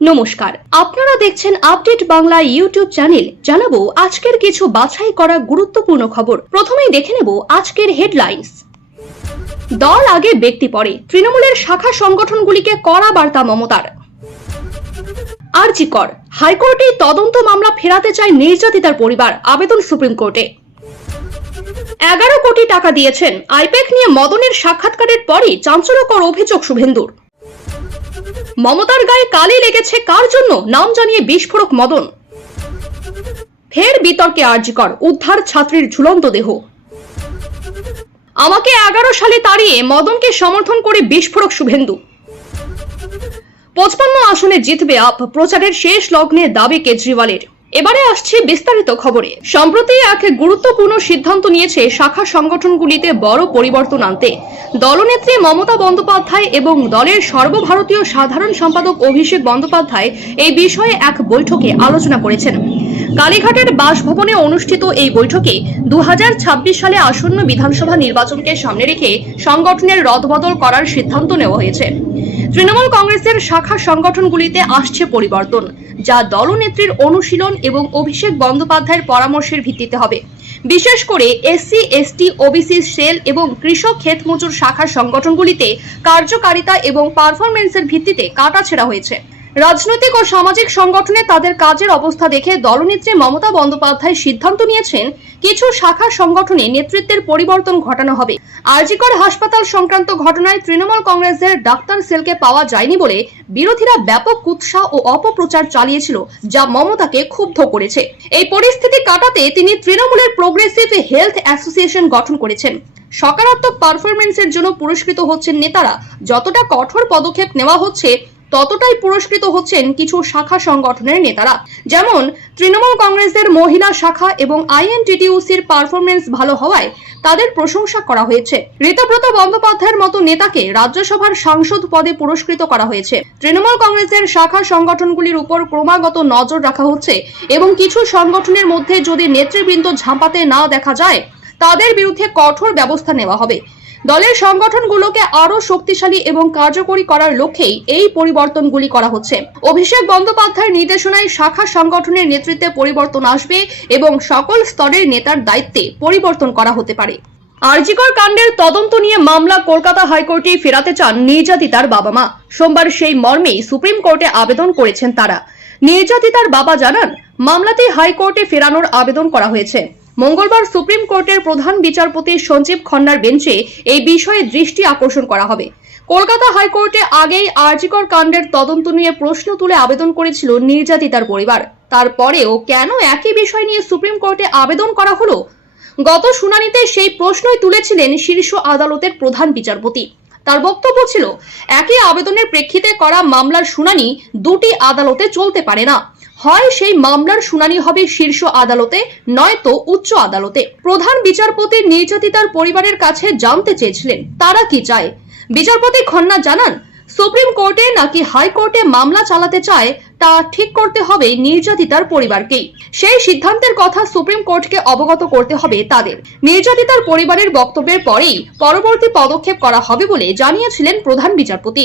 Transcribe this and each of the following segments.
নমস্কার, আপনারা দেখছেন আপডেট বাংলা ইউটিউব চ্যানেল। জানাবো আজকের কিছু বাছাই করা গুরুত্বপূর্ণ খবর। প্রথমেই দেখে নেব আজকের হেডলাইন্স। দল আগে ব্যক্তি পরে, তৃণমূলের শাখা সংগঠনগুলিকে কড়া বার্তা মমতার। আরজিকর হাইকোর্টে তদন্ত মামলা ফেরাতে চায় নির্যাতিতার পরিবার, আবেদন সুপ্রিম কোর্টে। 11 কোটি টাকা দিয়েছেন, আইপ্যাক নিয়ে মদনের সাক্ষাৎকারের পরই চাঞ্চল্যকর অভিযোগ শুভেন্দুর। মমতার গায়ে কালি লেগেছে কার জন্য, নাম জানিয়ে বিস্ফোরক মদন। ফের বিতর্কে আরজিকর, উদ্ধার ছাত্রীর ঝুলন্ত দেহ। আমাকে 11 সালে তাড়িয়ে মদনকে সমর্থন করে বিস্ফোরক শুভেন্দু। 55 আসনে জিতবে আপ, প্রচারের শেষ লগ্নে দাবি কেজরিওয়ালের। এবারে আসছে বিস্তারিত খবরে। সম্প্রতি এক গুরুত্বপূর্ণ সিদ্ধান্ত নিয়েছে শাখা সংগঠনগুলিতে বড় পরিবর্তন আনতে। দলনেত্রী মমতা বন্দ্যোপাধ্যায় এবং দলের সর্বভারতীয় সাধারণ সম্পাদক অভিষেক বন্দ্যোপাধ্যায় এই বিষয়ে এক বৈঠকে আলোচনা করেছেন। কালীঘাটের বাসভবনে অনুষ্ঠিত এই বৈঠকে 2026 সালে আসন্ন বিধানসভা নির্বাচনকে সামনে রেখে সংগঠনের রদবদল করার সিদ্ধান্ত নেওয়া হয়েছে। তৃণমূল কংগ্রেসের শাখা সংগঠনগুলিতে আসছে পরিবর্তন, যা দলনেত্রীর অনুশীলন এবং অভিষেক বন্দ্যোপাধ্যায়ের পরামর্শের ভিত্তিতে হবে। বিশেষ করে এসসি, এসটি, ওবিসি সেল এবং কৃষক ক্ষেত মজুর শাখা সংগঠনগুলিতে কার্যকারিতা এবং পারফরমেন্সের ভিত্তিতে কাটাছেঁড়া হয়েছে। রাজনৈতিক ও সামাজিক সংগঠনে তাদের কাজের অবস্থা দেখে দলনেত্রী মমতা বন্দ্যোপাধ্যায় সিদ্ধান্ত নিয়েছেন কিছু শাখা সংগঠনে নেতৃত্বের পরিবর্তন ঘটানো হবে। আরজিকর হাসপাতাল সংক্রান্ত ঘটনায় তৃণমূল কংগ্রেসের ডাক্তার সেলকে পাওয়া যায়নি বলে বিরোধীরা ব্যাপক কুৎসা ও অপপ্রচার চালিয়েছিল, যা মমতাকে ক্ষুব্ধ করেছে। এই পরিস্থিতি কাটাতে তিনি তৃণমূলের প্রোগ্রেসিভ হেলথ অ্যাসোসিয়েশন গঠন করেছেন। সকারাত্মক পারফরমেন্সের জন্য পুরস্কৃত হচ্ছেন নেতারা। যতটা কঠোর পদক্ষেপ নেওয়া হচ্ছে ততটাই পুরস্কৃত হচ্ছেন কিছু শাখা সংগঠনের নেতারা। যেমন তৃণমূল কংগ্রেসের মহিলা শাখা এবং আইএনটিটিইউসির পারফরমেন্স ভালো হওয়ায় তাদের প্রশংসা করা হয়েছে। ঋতব্রত বন্দ্যোপাধ্যায়ের মতো নেতাকে রাজ্যসভার সাংসদ পদে পুরস্কৃত করা হয়েছে। তৃণমূল কংগ্রেসের শাখা সংগঠনগুলির উপর ক্রমাগত নজর রাখা হচ্ছে এবং কিছু সংগঠনের মধ্যে যদি নেতৃবৃন্দ ঝাঁপাতে না দেখা যায় তাদের বিরুদ্ধে কঠোর ব্যবস্থা নেওয়া হবে। দলের সংগঠনগুলোকে আরো শক্তিশালী এবং কার্যকরী করার লক্ষ্যেই এই পরিবর্তনগুলি করা হচ্ছে। অভিষেক বন্দ্যোপাধ্যায়ের নির্দেশনায় শাখা সংগঠনের নেতৃত্বে পরিবর্তন আসবে এবং সকল স্তরের নেতার দায়িত্বে পরিবর্তন করা হতে পারে। আরজিকর কাণ্ডের তদন্ত নিয়ে মামলা কলকাতা হাইকোর্টে ফেরাতে চান নির্যাতিতার বাবা মা। সোমবার সেই মর্মেই সুপ্রিম কোর্টে আবেদন করেছেন তারা। নির্যাতিতার বাবা জানান, মামলাটি হাইকোর্টে ফেরানোর আবেদন করা হয়েছে। মঙ্গলবার সুপ্রিম কোর্টের প্রধান বিচারপতি সঞ্জীব খন্নার বেঞ্চে এই বিষয়ে দৃষ্টি আকর্ষণ করা হবে। কলকাতা হাইকোর্টে আগেই আরজিকর কাণ্ডের তদন্ত নিয়ে প্রশ্ন তুলে আবেদন করেছিল নির্যাতিতার পরিবার। তারপরেও কেন একই বিষয় নিয়ে সুপ্রিম কোর্টে আবেদন করা হলো? গত শুনানিতে সেই প্রশ্নই তুলেছিলেন শীর্ষ আদালতের প্রধান বিচারপতি। তার বক্তব্য ছিল, একই আবেদনের প্রেক্ষিতে করা মামলার শুনানি দুটি আদালতে চলতে পারে না। হয় সেই মামলার শুনানি হবে শীর্ষ আদালতে, নয়তো উচ্চ আদালতে। প্রধান বিচারপতি নির্যাতিতার পরিবারের কাছে জানতে চেয়েছিলেন তারা কি চায়। বিচারপতি খন্না জানান, সুপ্রিম কোর্টে নাকি হাইকোর্টে মামলা চালাতে চায় তা ঠিক করতে হবে নির্যাতিতার পরিবারকেই। সেই সিদ্ধান্তের কথা সুপ্রিম কোর্টকে অবগত করতে হবে তাদের। নির্যাতিতার পরিবারের বক্তব্যের পরেই পরবর্তী পদক্ষেপ করা হবে বলে জানিয়েছিলেন প্রধান বিচারপতি।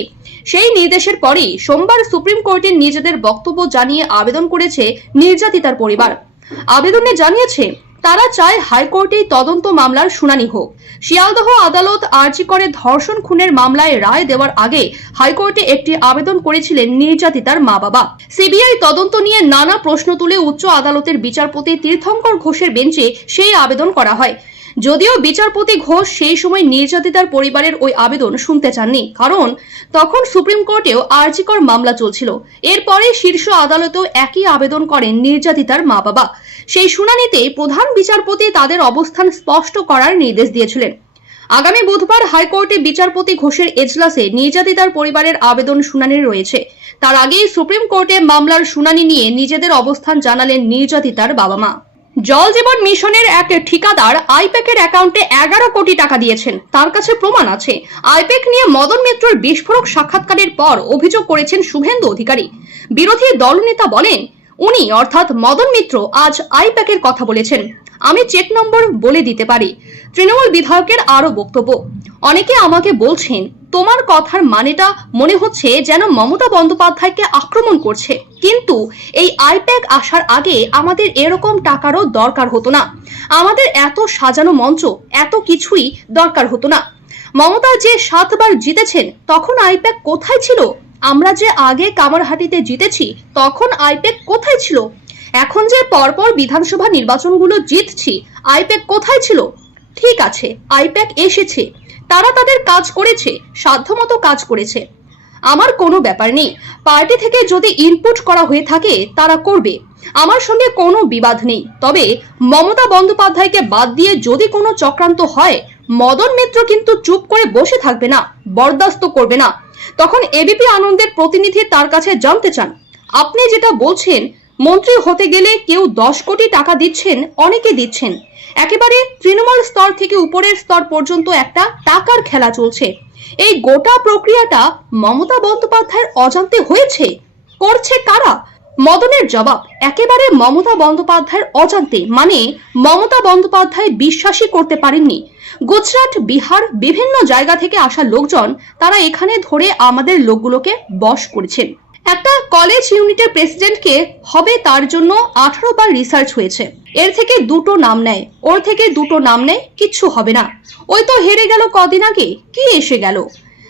সেই নির্দেশের পরেই সোমবার সুপ্রিম কোর্টে নিজেদের বক্তব্য জানিয়ে আবেদন করেছে নির্যাতিতার পরিবার। আবেদনে জানিয়েছে তারা চায় হাইকোর্টে তদন্ত মামলার শুনানি হোক। শিয়ালদহ আদালত আরজিকরে ধর্ষণ খুনের মামলায় রায় দেওয়ার আগে হাইকোর্টে একটি আবেদন করেছিলেন নির্যাতিতার মা বাবা। সিবিআই তদন্ত নিয়ে নানা প্রশ্ন তুলে উচ্চ আদালতের বিচারপতি তীর্থঙ্কর ঘোষের বেঞ্চে সেই আবেদন করা হয়। যদিও বিচারপতি ঘোষ সেই সময় নির্যাতিতার পরিবারের ওই আবেদন শুনতে চাননি, কারণ তখন সুপ্রিম কোর্টেও আরজিকর মামলা চলছিল। এরপরে শীর্ষ আদালতেও একই আবেদন করেন নির্যাতিতার মা বাবা। সেই শুনানিতে প্রধান বিচারপতি তাদের অবস্থান স্পষ্ট করার নির্দেশ দিয়েছিলেন। আগামী বুধবার হাইকোর্টে বিচারপতি ঘোষের এজলাসে নির্যাতিতার পরিবারের আবেদন শুনানি রয়েছে। তার আগেই সুপ্রিম কোর্টে মামলার শুনানি নিয়ে নিজেদের অবস্থান জানালেন নির্যাতিতার বাবা মা। জল জীবন মিশনের এক ঠিকাদার আইপ্যাকের অ্যাকাউন্টে 11 কোটি টাকা দিয়েছেন, তার কাছে প্রমাণ আছে। আইপ্যাক নিয়ে মদন মিত্রর বিস্ফোরক সাক্ষাৎকারের পর অভিযোগ করেছেন শুভেন্দু অধিকারী। বিরোধী দলনেতা বলেন, উনি অর্থাৎ মদন মিত্র আজ আইপ্যাকের কথা বলেছেন। আমি চেক নম্বর বলে দিতে পারি। তৃণমূল বিধায়কের আরো বক্তব্য, অনেকে আমাকে বলছেন তোমার কথার মানেটা মনে হচ্ছে যেন মমতা বন্দ্যোপাধ্যায়কে আক্রমণ করছে, কিন্তু এই আইপ্যাক আসার আগে আমাদের এরকম টাকারও দরকার হতো না, আমাদের এত সাজানো মঞ্চ, এত কিছুই দরকার হতো না। মমতা যে 7 বার জিতেছেন তখন আইপ্যাক কোথায় ছিল? আমরা যে আগে কামারহাটিতে জিতেছি তখন আইপ্যাক কোথায় ছিল? এখন যে পরপর বিধানসভা নির্বাচনগুলো জিতছি, আইপ্যাক কোথায় ছিল? ঠিক আছে, আইপ্যাক এসেছে, তারা তাদের কাজ করেছে, সাধ্যমতো কাজ করেছে, আমার কোনো ব্যাপার নেই। পার্টি থেকে যদি ইনপুট করা হয়ে থাকে তারা করবে, আমার সঙ্গে কোনো বিবাদ নেই। তবে মমতা বন্দ্যোপাধ্যায়কে বাদ দিয়ে যদি কোনো চক্রান্ত হয়, মদন মিত্র কিন্তু চুপ করে বসে থাকবে না, বরদাস্ত করবে না। তখন এবিপি আনন্দের প্রতিনিধি তার কাছে জানতে চান, আপনি যেটা বলছেন মন্ত্রী হতে গেলে কেউ 10 কোটি টাকা দিচ্ছেন, অনেকে দিচ্ছেন, একেবারে তৃণমূল স্তর থেকে উপরের স্তর পর্যন্ত একটা টাকার খেলা চলছে। এই গোটা প্রক্রিয়াটা মমতা বন্দ্যোপাধ্যায়ের অজান্তে হয়েছে, করছে কারা? মদনের জবাব, একেবারে মমতা বন্দ্যোপাধ্যায়ের অজান্তে, মানে মমতা বন্দ্যোপাধ্যায় বিশ্বাসই করতে পারেননি। গুজরাট, বিহার, বিভিন্ন জায়গা থেকে আসা লোকজন তারা এখানে ধরে আমাদের লোকগুলোকে বশ করেছেন। একটা কলেজ ইউনিটের প্রেসিডেন্টকে হবে তার জন্য 18 বার রিসার্চ হয়েছে, এর থেকে দুটো নাম নেয়, ওর থেকে দুটো নাম নেয়, কিচ্ছু হবে না। ওই তো হেরে গেল কদিন আগে, কি এসে গেল?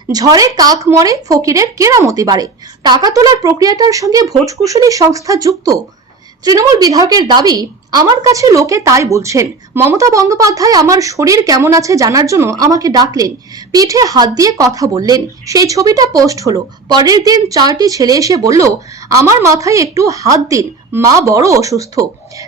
ঝড়ে কাক মরে, ফকিরের কেরামতি বাড়ে। টাকা তোলার প্রক্রিয়াটার সঙ্গে ভোটকুশলী সংস্থা যুক্ত। তৃণমূল বিধায়কের দাবি, আমার কাছে লোকে তাই বলছেন, মমতা বন্দ্যোপাধ্যায় আমার শরীর কেমন আছে জানার জন্য আমাকে ডাকলেন, পিঠে হাত দিয়ে কথা বললেন, সেই ছবিটা পোস্ট হলো। পরের দিন 4টি ছেলে এসে বলল, আমার মাথায় একটু হাত দিন, মা বড় অসুস্থ।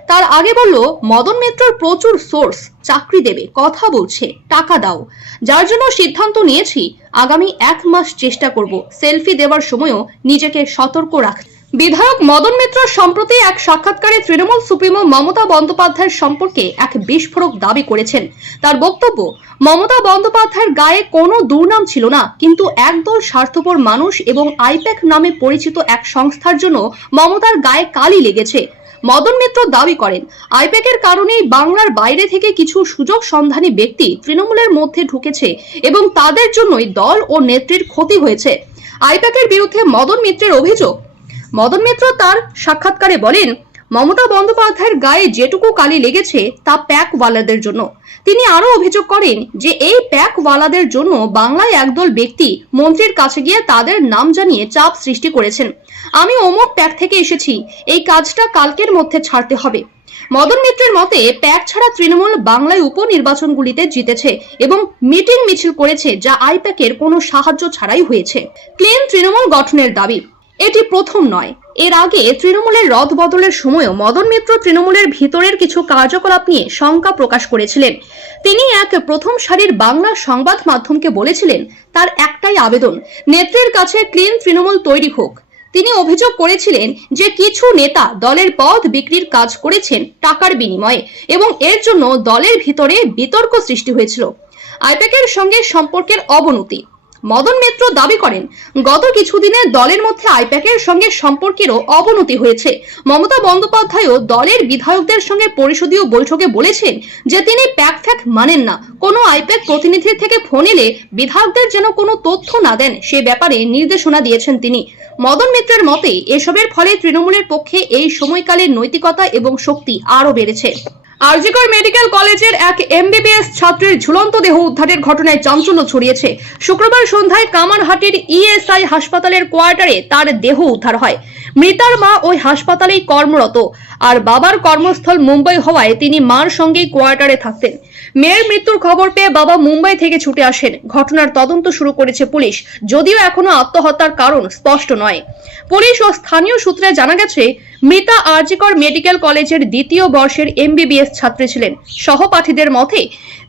তার আগে বলল, মদন মিত্রর প্রচুর সোর্স, চাকরি দেবে, কথা বলছে, টাকা দাও। যার জন্য সিদ্ধান্ত নিয়েছি আগামী 1 মাস চেষ্টা করব সেলফি দেওয়ার সময়ও নিজেকে সতর্ক রাখতে। বিধায়ক মদন মিত্র সম্প্রতি এক সাক্ষাৎকারে তৃণমূল সুপ্রিমো মমতা বন্দ্যোপাধ্যায়ের সম্পর্কে এক বিস্ফোরক দাবি করেছেন। তার বক্তব্য, মমতা বন্দ্যোপাধ্যায়ের গায়ে কোনো দুর্নাম ছিল না, কিন্তু একদল স্বার্থপর মানুষ এবং আইপ্যাক নামে পরিচিত এক সংস্থার জন্য মমতার গায়ে কালি লেগেছে। মদন মিত্র দাবি করেন, আইপ্যাকের কারণেই বাংলার বাইরে থেকে কিছু সুযোগ সন্ধানী ব্যক্তি তৃণমূলের মধ্যে ঢুকেছে এবং তাদের জন্যই দল ও নেত্রীর ক্ষতি হয়েছে। আইপ্যাকের বিরুদ্ধে মদন মিত্রের অভিযোগ। মদন মিত্র তার সাক্ষাৎকারে বলেন, মমতা বন্দ্যোপাধ্যায়ের গায়ে যেটুকু কালি লেগেছে তা প্যাকওয়ালাদের জন্য। তিনি আরো অভিযোগ করেন যে এই প্যাকওয়ালাদের জন্য বাংলায় একদল ব্যক্তি মন্ত্রীর কাছে গিয়ে তাদের নাম জানিয়ে চাপ সৃষ্টি করেছেন। আমি অমুক প্যাক থেকে এসেছি, এই কাজটা কালকের মধ্যে ছাড়তে হবে। মদন মিত্রের মতে প্যাক ছাড়া তৃণমূল বাংলায় উপনির্বাচনগুলিতে জিতেছে এবং মিটিং মিছিল করেছে, যা আইপ্যাকের কোনো সাহায্য ছাড়াই হয়েছে। ক্লিন তৃণমূল গঠনের দাবি, এটি প্রথম নয়, এর আগে তৃণমূলের রদ বদলের সময়ও মদন মিত্র তৃণমূলের ভিতরের কিছু কার্যকলাপ নিয়ে শঙ্কা প্রকাশ করেছিলেন। তিনি এক প্রথম সারির বাংলা সংবাদ মাধ্যমকে বলেছিলেন, তার একটাই আবেদন, নেত্রীর কাছে ক্লিন তৃণমূল তৈরি হোক। তিনি অভিযোগ করেছিলেন যে কিছু নেতা দলের পদ বিক্রির কাজ করেছেন টাকার বিনিময়ে এবং এর জন্য দলের ভিতরে বিতর্ক সৃষ্টি হয়েছিল। আইপ্যাকের সঙ্গে সম্পর্কের অবনতি। মদন মিত্র দাবি করেন, গত কিছুদিনে দলের মধ্যে আইপ্যাকের সঙ্গে সম্পর্কেরও অবনতি হয়েছে। মমতা বন্দ্যোপাধ্যায়ও দলের বিধায়কদের সঙ্গে পরিষদীয় বৈঠকে বলেছেন যে তিনি প্যাক ফ্যাক মানেন না। কোনো আইপ্যাক প্রতিনিধির থেকে ফোন এলে বিধায়কদের যেন কোনো তথ্য না দেন, সে ব্যাপারে নির্দেশনা দিয়েছেন তিনি। মদন মিত্রের মতে এসবের ফলে তৃণমূলের পক্ষে এই সময়কালের নৈতিকতা এবং শক্তি আরো বেড়েছে। আরজিকর মেডিকেল কলেজের এক এমবিবিএস ছাত্রের ঝুলন্ত দেহ উদ্ধারের ঘটনায় চাঞ্চল্য ছড়িয়েছে। শুক্রবার সন্ধ্যায় কামারহাটির ইএসআই হাসপাতালের কোয়ার্টারে তার দেহ উদ্ধার হয়। মৃতার মা ওই হাসপাতালেই কর্মরত, আর বাবার কর্মস্থল মুম্বাই হওয়ায় তিনি মার সঙ্গেই কোয়ার্টারে থাকতেন। মেয়ের মৃত্যুর খবর পেয়ে বাবা মুম্বাই থেকে ছুটে আসেন। ঘটনার তদন্ত শুরু করেছে পুলিশ, যদিও এখনো আত্মহত্যার কারণ স্পষ্ট নয়। পুলিশ ও স্থানীয় সূত্রে জানা গেছে, মৃতা আরজিকর মেডিকেল কলেজের 2য় বর্ষের এমবিবিএস ছাত্রী ছিলেন। সহপাঠীদের মতে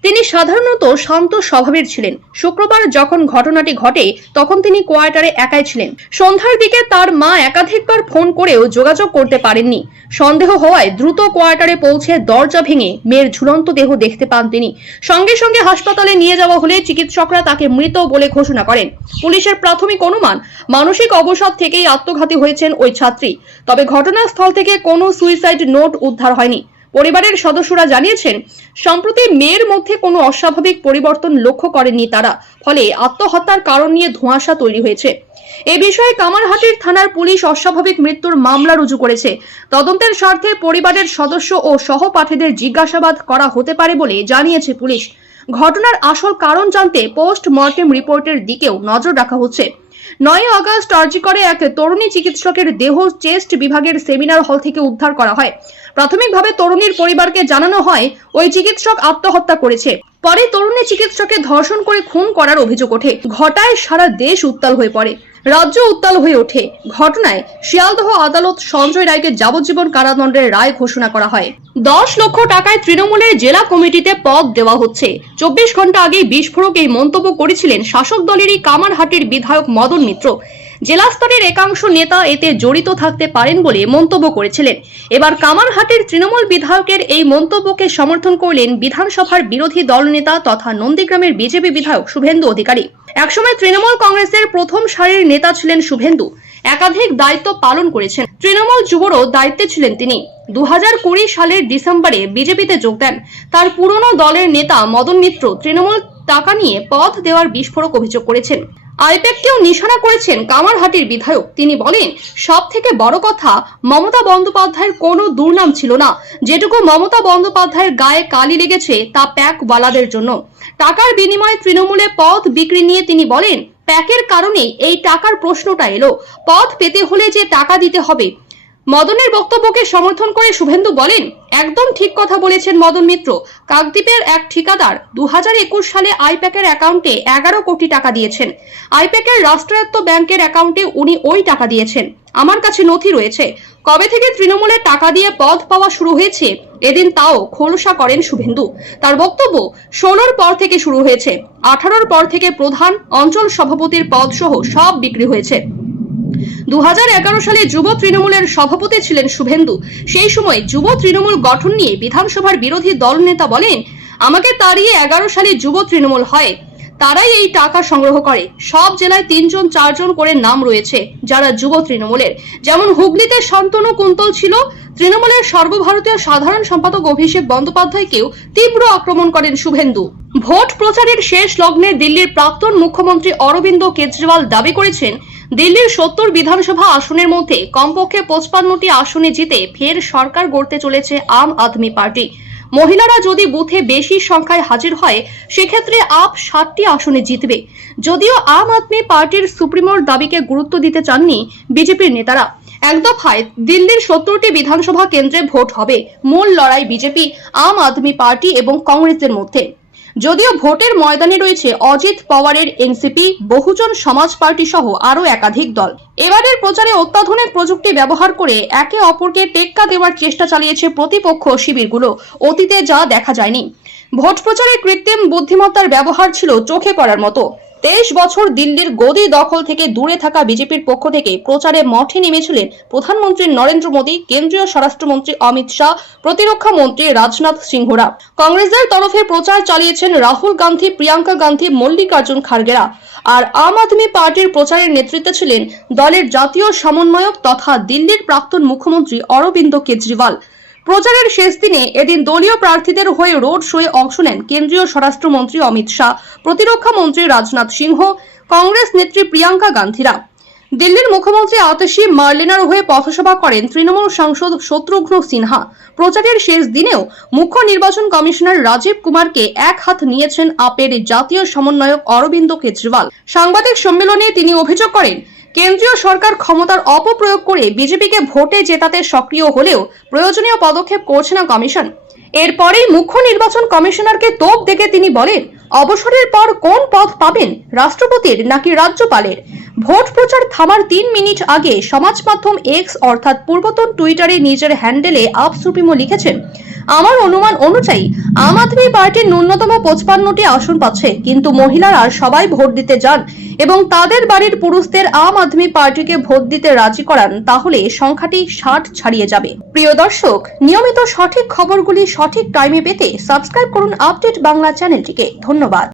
তিনি সাধারণত শান্ত স্বভাবের ছিলেন। শুক্রবার যখন ঘটনাটি ঘটে তখন তিনি কোয়ার্টারে একাই ছিলেন। সন্ধ্যার দিকে তার মা একাধিকবার ফোন করেও যোগাযোগ করতে পারেননি। সন্দেহ হওয়ায় দ্রুত কোয়ার্টারে পৌঁছে দরজা ভেঙে মেয়ের ঝুলন্ত দেহ দেখতে পান তিনি। সঙ্গে সঙ্গে হাসপাতালে নিয়ে যাওয়া হলে চিকিৎসকরা তাকে মৃত বলে ঘোষণা করেন। পুলিশের প্রাথমিক অনুমান, মানসিক অবসাদ থেকেই আত্মঘাতী হয়েছেন ওই ছাত্রী। তবে ঘটনাস্থল থেকে কোনো সুইসাইড নোট উদ্ধার হয়নি। পরিবারের সদস্যরা জানিয়েছেন, সম্প্রতি মেয়ের মধ্যে কোনো অস্বাভাবিক পরিবর্তন লক্ষ্য করেননি তারা, ফলে আত্মহত্যার কারণ নিয়ে ধোঁয়াশা তৈরি হয়েছে। এ বিষয়ে কামারহাটির থানার পুলিশ অস্বাভাবিক মৃত্যুর মামলা রুজু করেছে। তদন্তের স্বার্থে পরিবারের সদস্য ও সহপাঠীদের জিজ্ঞাসাবাদ করা হতে পারে বলে জানিয়েছে পুলিশ। ঘটনার আসল কারণ জানতে পোস্টমর্টেম রিপোর্টের দিকেও নজর রাখা হচ্ছে। 9 আগস্ট আরজিকরে এক তরুণী চিকিৎসকের দেহ চেস্ট বিভাগের সেমিনার হল থেকে উদ্ধার করা হয়। প্রাথমিকভাবে তরুণীর পরিবারকে জানানো হয় ওই চিকিৎসক আত্মহত্যা করেছে। পরে তরুণী চিকিৎসককে ধর্ষণ করে খুন করার অভিযোগ ওঠে। ঘটায় সারা দেশ উত্তাল হয়ে পড়ে, রাজ্য উত্তাল হয়ে ওঠে। ঘটনায় শিয়ালদহ আদালত সঞ্জয় রায়কে যাবজ্জীবন কারাদণ্ডের রায় ঘোষণা করা হয়। 10 লক্ষ টাকায় তৃণমূলের জেলা কমিটিতে পদ দেওয়া হচ্ছে। 24 ঘন্টা আগেই বিস্ফোরক এই মন্তব্য করেছিলেন শাসক দলেরই কামারহাটির বিধায়ক মদন মিত্র। জেলা স্তরের একাংশ নেতা এতে জড়িত থাকতে পারেন বলে মন্তব্য করেছিলেন। এবার কামারহাটির তৃণমূল বিধায়কের এই মন্তব্যকে সমর্থন করলেন বিধানসভার বিরোধী দলনেতা তথা নন্দীগ্রামের বিজেপি বিধায়ক শুভেন্দু অধিকারী। একসময় তৃণমূল কংগ্রেসের প্রথম সারির নেতা ছিলেন শুভেন্দু, একাধিক দায়িত্ব পালন করেছেন। তৃণমূল যুবরও দায়িত্বে ছিলেন তিনি। 2020 সালের ডিসেম্বরে বিজেপিতে যোগ দেন। তার পুরনো দলের নেতা মদন মিত্র তৃণমূল টাকা নিয়ে পথ দেওয়ার বিস্ফোরক অভিযোগ করেছেন। আইপ্যাককেও নিশানা করেছেন কামারহাটির বিধায়ক। তিনি বলেন, সব থেকে বড় কথা, মমতা বন্দ্যোপাধ্যায়ের কোনো দুর্নাম ছিল না। যেটুকু মমতা বন্দ্যোপাধ্যায়ের গায়ে কালি লেগেছে তা প্যাকওয়ালাদের জন্য। টাকার বিনিময়ে তৃণমূলে পদ বিক্রি নিয়ে তিনি বলেন, প্যাকের কারণেই এই টাকার প্রশ্নটা এলো। পদ পেতে হলে যে টাকা দিতে হবে। মদনের বক্তব্যকে সমর্থন করে শুভেন্দু বলেন, একদম ঠিক কথা বলেছেন মদন মিত্র। কাকদ্বীপের এক ঠিকাদার 2021 সালে আইপ্যাকের অ্যাকাউন্টে 11 কোটি টাকা দিয়েছেন। আইপ্যাকের রাষ্ট্রায়ত্ত ব্যাংকের অ্যাকাউন্টে উনি ওই টাকা দিয়েছেন। আমার কাছে নথি রয়েছে। কবে থেকে তৃণমূলের টাকা দিয়ে পদ পাওয়া শুরু হয়েছে এদিন তাও খোলসা করেন শুভেন্দু। তার বক্তব্য, 16র পর থেকে শুরু হয়েছে। 18র পর থেকে প্রধান, অঞ্চল সভাপতির পদ সহ সব বিক্রি হয়েছে। 2011 সালে যুব তৃণমূলের সভাপতি ছিলেন শুভেন্দু। সেই সময় যুব তৃণমূল গঠন নিয়ে বিধানসভার বিরোধী দলনেতা বলেন, আমাকে তাড়িয়ে 11 সালে যুব তৃণমূল হয়। তারাই এই টাকা সংগ্রহ করে। সব জেলায় 3জন 4জন করে নাম রয়েছে যারা যুব তৃণমূলের। যেমন হুগলিতে শান্তনু কুন্তল ছিল। তৃণমূলের সর্বভারতীয় সাধারণ সম্পাদক অভিষেক বন্দ্যোপাধ্যায়কেও তীব্র আক্রমণ করেন শুভেন্দু। ভোট প্রচারের শেষ লগ্নে দিল্লির প্রাক্তন মুখ্যমন্ত্রী অরবিন্দ কেজরিওয়াল দাবি করেছেন, দিল্লির 70 বিধানসভা আসনের মধ্যে কমপক্ষে 55টি আসনে জিতে ফের সরকার গড়তে চলেছে আম আদমি পার্টি। মহিলারা যদি বুথে বেশি সংখ্যায় হাজির হয় সেক্ষেত্রে আপ 60টি আসনে জিতবে। যদিও আম আদমি পার্টির সুপ্রিমোর দাবিকে গুরুত্ব দিতে চাননি বিজেপির নেতারা। এক দফায় দিল্লির 70টি বিধানসভা কেন্দ্রে ভোট হবে। মূল লড়াই বিজেপি, আম আদমি পার্টি এবং কংগ্রেসের মধ্যে। যদিও ভোটের ময়দানে রয়েছে অজিত পাওয়ারের এনসিপি, বহুজন সমাজ পার্টি সহ আরো একাধিক দল। এবারের প্রচারে অত্যাধুনিক প্রযুক্তি ব্যবহার করে একে অপরকে টেক্কা দেওয়ার চেষ্টা চালিয়েছে প্রতিপক্ষ শিবিরগুলো। অতীতে যা দেখা যায়নি। ভোট প্রচারে কৃত্রিম বুদ্ধিমত্তার ব্যবহার ছিল চোখে পড়ার মতো। 23 বছর দিল্লির গদি দখল থেকে দূরে থাকা বিজেপির পক্ষ থেকে প্রচারে মঠে নেমেছিলেন প্রধানমন্ত্রী নরেন্দ্র মোদী, কেন্দ্রীয় স্বরাষ্ট্রমন্ত্রী অমিত শাহ, প্রতিরক্ষা মন্ত্রী রাজনাথ সিংহরা। কংগ্রেসের তরফে প্রচার চালিয়েছেন রাহুল গান্ধী, প্রিয়াঙ্কা গান্ধী, মল্লিকার্জুন খারগেরা। আর আম আদমি পার্টির প্রচারের নেতৃত্বে ছিলেন দলের জাতীয় সমন্বয়ক তথা দিল্লির প্রাক্তন মুখ্যমন্ত্রী অরবিন্দ কেজরিওয়াল। প্রচারের শেষ দিনে এদিন দলীয় প্রার্থীদের হয়ে রোড শোয়ে অংশ নেন কেন্দ্রীয় স্বরাষ্ট্রমন্ত্রী অমিত শাহ, প্রতিরক্ষা মন্ত্রী রাজনাথ সিংহ, কংগ্রেস নেত্রী প্রিয়াঙ্কা গান্ধীরা। দিল্লির মুখ্যমন্ত্রী আতিশি মার্লেনার হয়ে পথসভা করেন তৃণমূল সাংসদ শত্রুঘ্ন সিনহা। প্রচারের শেষ দিনেও মুখ্য নির্বাচন কমিশনার রাজীব কুমারকে এক হাত নিয়েছেন আপের জাতীয় সমন্বয়ক অরবিন্দ কেজরিওয়াল। সাংবাদিক সম্মেলনে তিনি অভিযোগ করেন, কেন্দ্রীয় সরকার ক্ষমতার অপপ্রয়োগ করে বিজেপিকে ভোটে জেতাতে সক্রিয় হলেও প্রয়োজনীয় পদক্ষেপ করছে না কমিশন। এরপরেই মুখ্য নির্বাচন কমিশনারকে তোপ দেখে তিনি বলেন, অবসরের পর কোন পদ পাবেন, রাষ্ট্রপতির নাকি রাজ্যপালের? ভোট প্রচার থামার 3 মিনিট আগে সমাজ মাধ্যম এক্স অর্থাৎ পূর্বতন টুইটারে নিজের হ্যান্ডেলে আপ সুপ্রিমো লিখেছেন, আমার অনুমান অনুযায়ী আম আদমি পার্টির ন্যূনতম 55টি আসন পাচ্ছে, কিন্তু মহিলারা সবাই ভোট দিতে যান এবং তাদের বাড়ির পুরুষদের আম আদমি পার্টিকে ভোট দিতে রাজি করান, তাহলে সংখ্যাটি 60 ছাড়িয়ে যাবে। প্রিয় দর্শক, নিয়মিত সঠিক খবরগুলি সঠিক টাইমে পেতে সাবস্ক্রাইব করুন আপডেট বাংলা চ্যানেলটিকে। ধন্যবাদ।